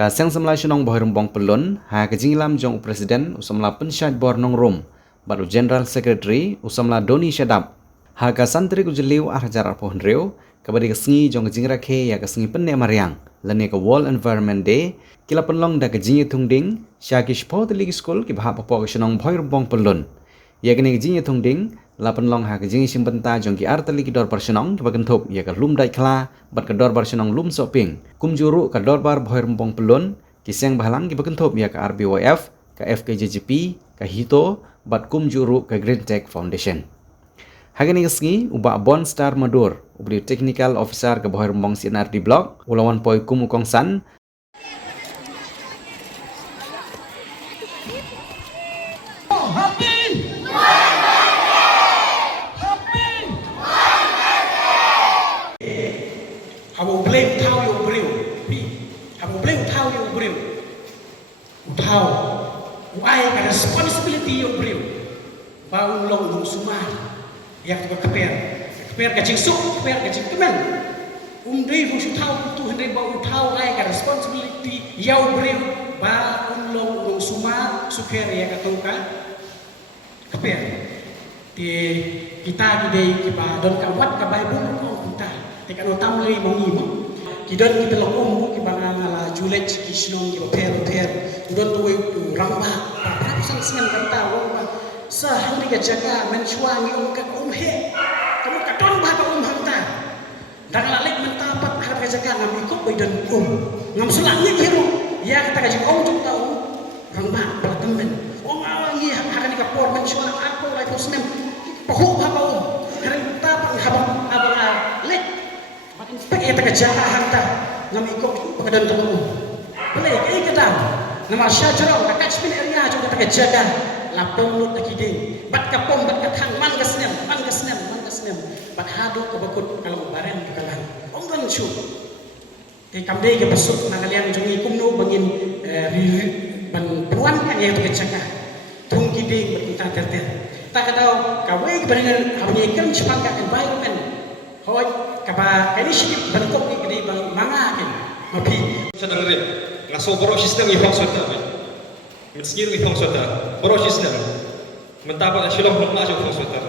Kaseng semla shunong boy rumbong pelun, ha kejinglam jong presiden usamla pensyat bor nong rum, baru general secretary usamla Doni Shadab. Ha kasantri kujeliu arjar arpoh nreu, kabadi kesengi jong kejingra ke ya kesengi penne mariang, lene ke World Environment Day, kila penlong da kejingi tungding, syaki shpo teli school ki bahap apa shunong boy rumbong pelun. Ya kene kejingi tungding, la penlong ha kejingi simpenta jong ki arteli ki dor persenong ki bagentup ya ke lum dai kla, bat ke dor persenong lum soping. Kum juru ke dor bar boy rumbong pelun, kiseng bahalang ki bagentup ya ke RBYF, ke FKJGP, ke Hito, bat kum juru ke Green Tech Foundation. Hagani kesengi ubak Bon Star Madur, ubri technical officer ke boy rumbong sinar di blog, ulawan poi kum ukong san. Habo blame thao yo breu pi habo blame thao yo breu thao why ka responsibility yo breu ba un long dum sumar yak ka keper ka cingsuk keper ka cingkemen dei fu thao tu hendai ba thao ai ka responsibility yo breu ba un long dum sumar suker yak ka tuka keper ti kita dei ki ba don ka wat ka bai bun ko kita tekan utam lei mongi mo kidon kita long ki banga ngala julet ki snong ki per kidon tuwe tu ramba para sang sen kanta wong ba sa handi ka jaga men chuang yung ka he kamu katon ba ka hanta dang lalik mentapat har ka jaga ngam ikut baidan ngam selaknya kiru ya kata ka jing ong jung tau ramba ba temen ong awangi hakan ka por men chuang aku lai posnem pahu ba ba hari mentapat habang lek inspek eta kejaga hanta ngam ikut pagadan temu boleh kai kedang nama syajarong ka catchment area juga kejaga lapong lut akiding bat kapom bat katang man gasnem bat hadu ka bakut kalau baren kalan onggan chu te kamde ke besuk nangalian jungi kumno bangin ban puan kan ya kejaga tung kiding bat kita terter tak kadau kawe barengan abni kan sepangka environment hoy kapa initiative bentuk ni gede bang manga kin mapi sedang re ngaso boro sistem ifang sota meskir ifang sota boro sistem mentapa asyilom hukma jo ifang sota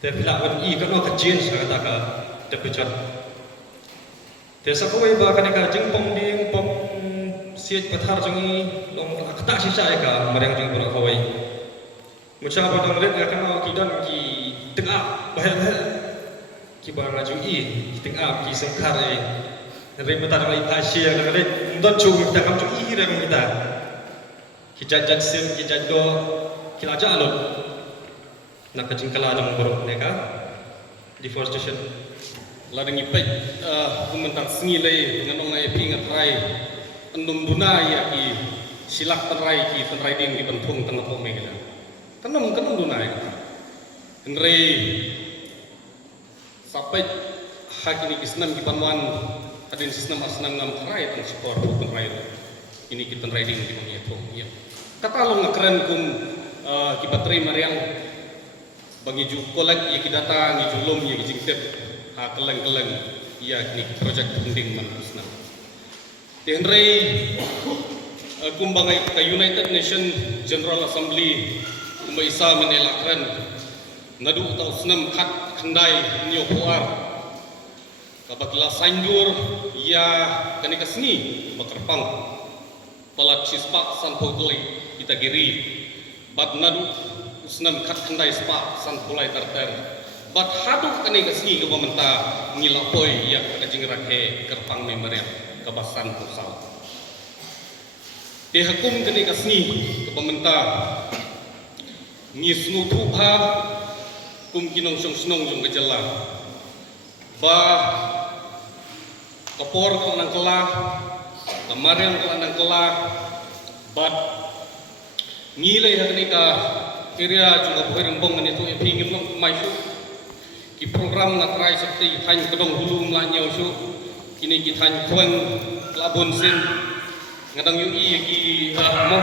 te bila wan I kano ka jen sa ta ka te pichar te sa ko ba ka ka jing pom ding pom siet pathar jongi long akta si sa ka marang jing boro hawai mucha ba dong re ka kano ki don ki tega bahel ki ba ngaju I ting up ki sengkar re mata mai Asia na le don chu ta kam chu I re mita ki jajat sim ki jaddo ki la jalot na ka jingkala jong boro ne ka deforestation la dengi pe kumentar sengi le nganong nai pi ngatrai andum duna ya ki silak tenrai ki tenrai ding ki bentung tengah po me gila tanam duna ya enre sampai hak ini kisnam kita man adin sistem asnam ngam terai tang skor bukan rai ini kita riding di mana itu ya kata lo ngakren kum kibatri mariang bagi ju kolek ya kidata ngi julum ya jingtep ha keleng ya ini projek pending man kisnam tenrei kum bangai ka United Nation General Assembly kumba isa menelakren nadu tau senam khat khandai nyo puar kabakla sanjur ya kani kasni bakarpang palat cispak san pogli kita giri bat nadu senam khat khandai spa san pulai terter bat hadu kani kasni ke pementa ngilapoi ya kajing rakhe kerpang memorial kabasan pusau dihakum kani kasni ke pementa ngisnu tuha kum kinong snong jong gejala ba kapor ko nang kala kamarang ko nang kala bat ngilay hakni ka area juga buhay rembong nito ipingin lang kumay su ki program na try sakti han kadong hulu mlanyaw su kini kithan kuang labon sin ngadang yu ki mo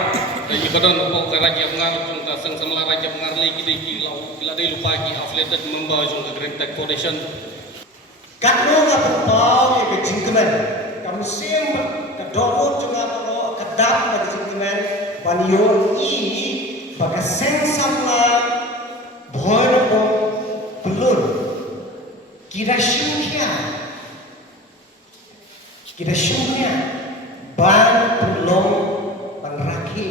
ay kadon po karaja ngal jung ta sang samla raja ngar le ki lau kila dai lupa ki affiliated member jung Green Tech Foundation kat mo nga pagpaw e ke jingkemen kamu sim kedorong juga kalau kedap bagi sentimen banyo i bagi sensapla bono belur kita syunya ban belum ban rakhi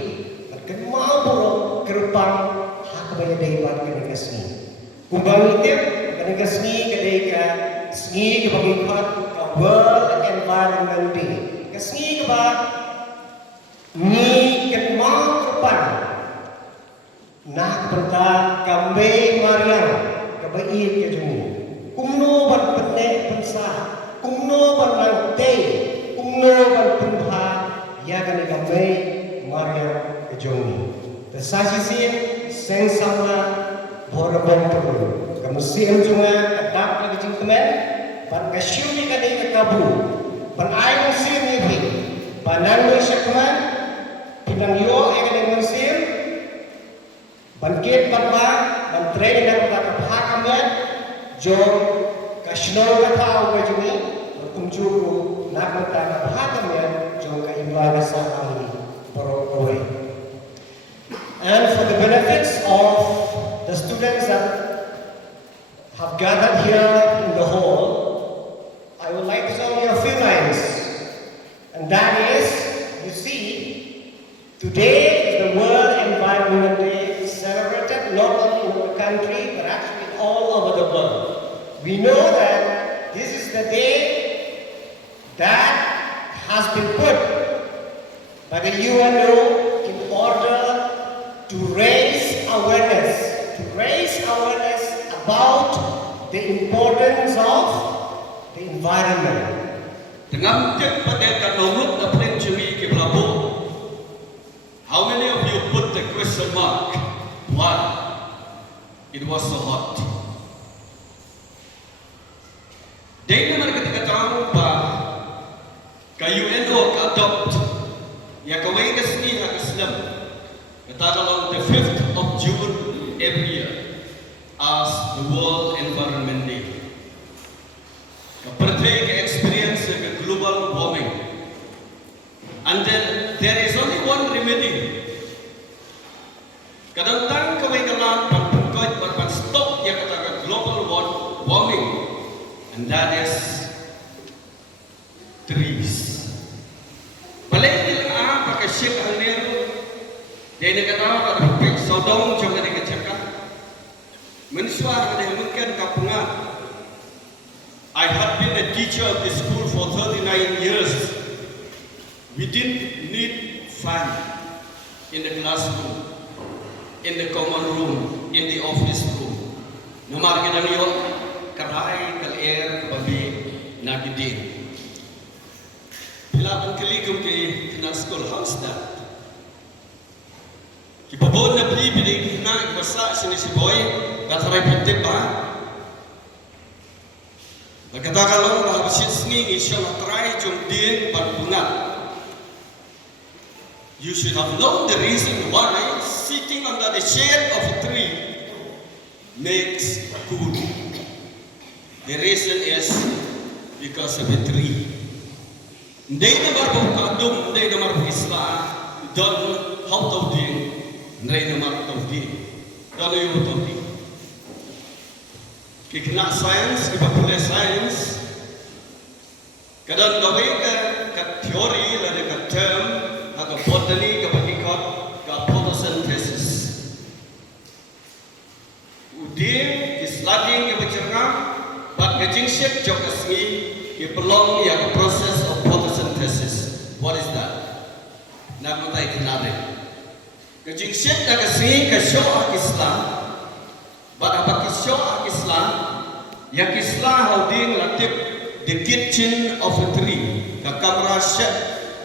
ban kemau borong gerbang hak banyak dari ban kena kesni kumbang itu kena kesni kedai seni ke bagi kot ke World Environment Day kesni ke bagi ni kemau gerbang nak benda gambe Mariam kebai ke jemu kumno ban penek pensa kumno ban nangte kumno ban punha ya kan gambe Mariam ke jemu tersasi sin sensama borobong perlu kemusian juga adap lagi jingkemen ban kasyum ni kan ke kabu ban air musim ni bi banan ni syakman pinang yo ya kan musim bangkit barba bantre dan berkah kami jo kasno kata ubajuni kumjuru nak berkah kami jo ka ibadah sahari peroi. And for the benefits of the students that have gathered here in the hall, I would like to tell you a few lines, and that is, you see, today is the World Environment Day, celebrated not only in our country but actually all over the world. We know that this is the day that has been put by the UNO in order to raise awareness about the importance of the environment. Dengan tiap pada kanomuk na plenjui ke belabo. How many of you put the question mark? Why? It was so hot. Dengan ketika tahu ba kayu UNO adopt ya kawai kesni hak Islam. Kata on the 5th of June every year as the World Environment Day. Ke experience ke global warming. And then there is only one remedy. Kadang-kadang kawai kalam pangkot berpan stop ya kata global warming, and that is trees. Balik bilang pakai Sheikh Al-Nir dia nak kata pada saudong jangan dikecekkan. Mensuar ada mungkin kapungan. I have been a teacher of this school for 39 years. We didn't need fan in the classroom, in the common room, in the office room. Nomor kita ni karai kal air kebabi nagidin. Bila pengkali kena school house dah. Kibabon na bili na basa sini si boy kataray putip ba? Nagkatakalong mahabasit sning isya matry jom din pagpunat. You should have known the reason why sitting under the shade of a tree makes cool. The reason is because of a tree. Hindi naman po kadum, hindi naman po isla, don how to din, hindi naman to din. Don yung to din. Kikna science, kipapulay science, kadang gawin ka theory, lada ka term, aga botany, kapagikot, ka photosynthesis. Udin, islating, kapagirang, but kajingship, jokasmi, ipelong, ya process of photosynthesis. What is that? Namatay kinari. Kajingship, nakasmi, kasyo ang Islam, but apa kisyo ang Islam, ya Islam hauding latip the kitchen of a tree, kakamra syat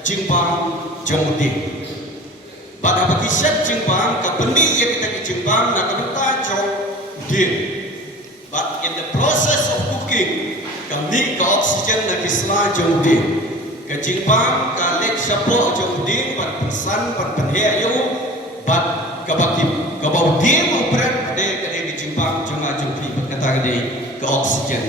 jimbang jomudi. But apa kisyo jimbang, kapendi ya kita jimbang, nakamta jomudi. But in the process of cooking, kami ke oksigen na Islam jomudi. Kajimbang, kalek syapo jomudi, but pesan, but penheyo, but kabaki, kabau dia mau berat ada jimbang cuma jumpi berkata ke oksigen